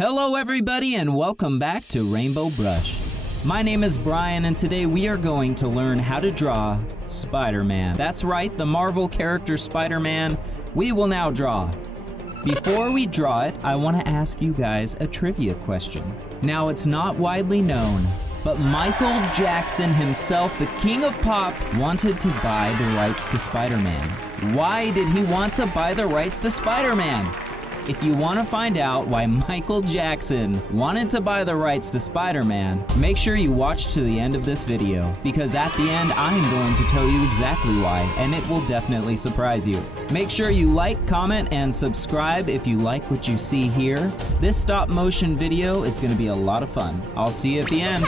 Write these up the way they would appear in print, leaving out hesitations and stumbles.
Hello everybody and welcome back to Rainbow Brush. My name is Brian and today we are going to learn how to draw Spider-Man. That's right, the Marvel character Spider-Man we will now draw. Before we draw it, I want to ask you guys a trivia question. Now it's not widely known, but Michael Jackson himself, the king of pop, wanted to buy the rights to Spider-Man. Why did he want to buy the rights to Spider-Man? If you want to find out why Michael Jackson wanted to buy the rights to Spider-Man, make sure you watch to the end of this video, because at the end I'm going to tell you exactly why, and it will definitely surprise you. Make sure you like, comment, and subscribe if you like what you see here. This stop motion video is going to be a lot of fun. I'll see you at the end.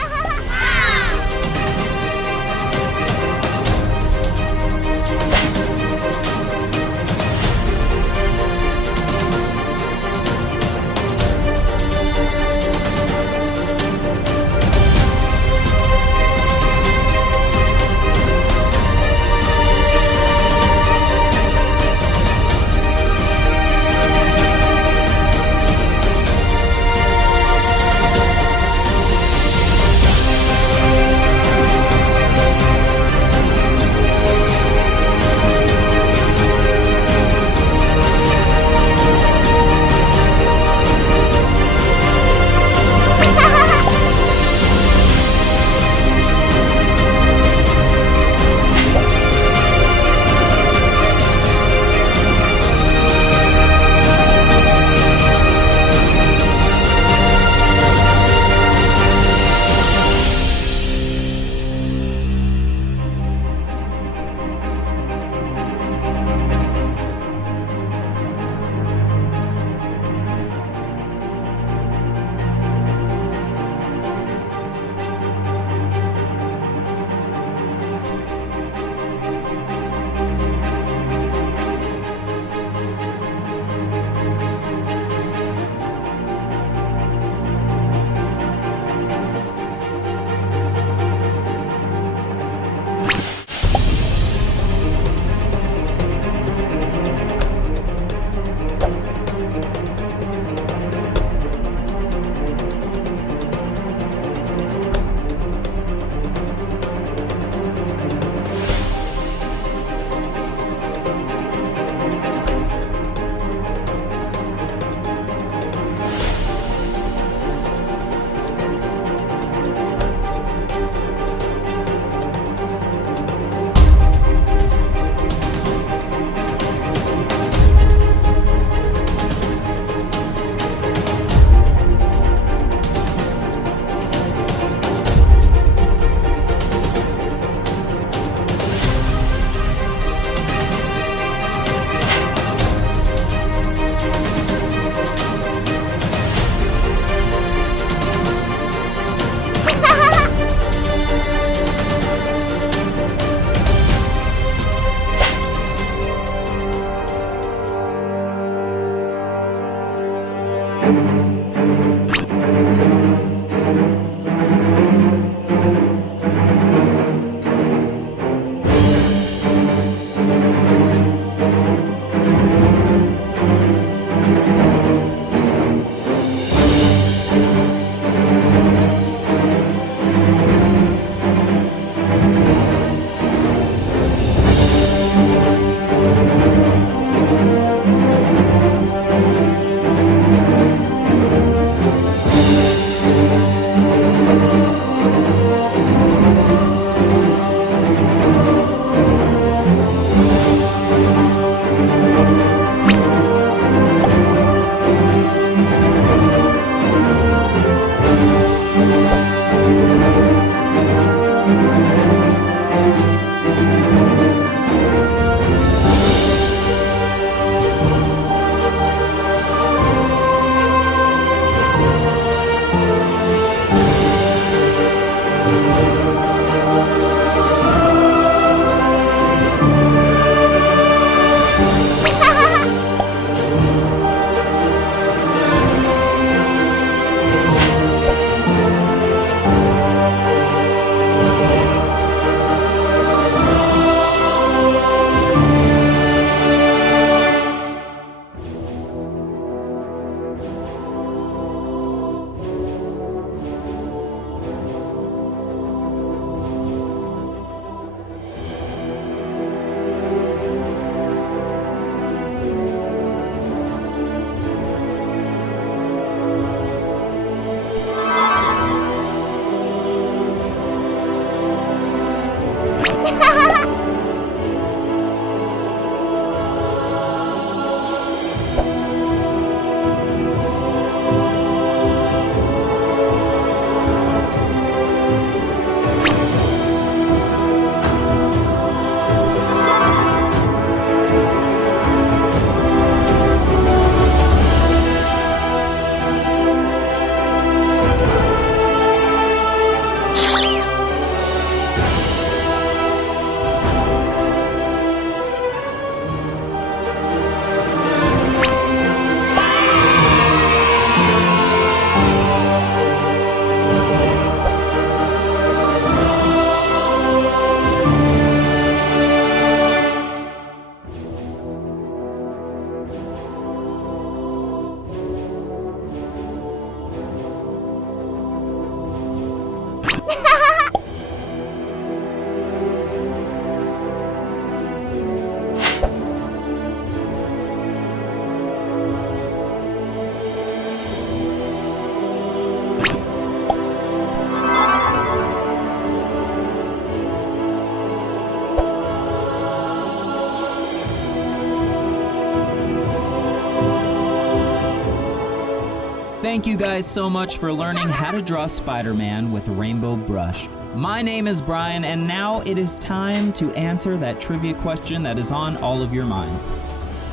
Thank you guys so much for learning how to draw Spider-Man with a rainbow brush. My name is Brian, and now it is time to answer that trivia question that is on all of your minds.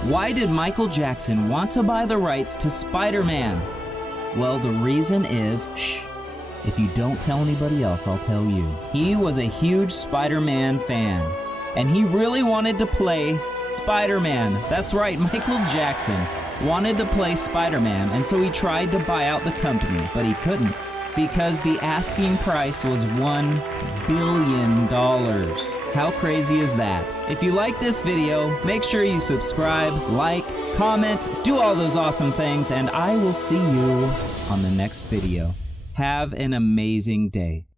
Why did Michael Jackson want to buy the rights to Spider-Man? Well, the reason is, shh, if you don't tell anybody else, I'll tell you. He was a huge Spider-Man fan, and he really wanted to play Spider-Man. That's right, Michael Jackson wanted to play Spider-Man, and so he tried to buy out the company, but he couldn't because the asking price was $1 billion. How crazy is that? If you like this video, make sure you subscribe, like, comment, do all those awesome things, and I will see you on the next video. Have an amazing day.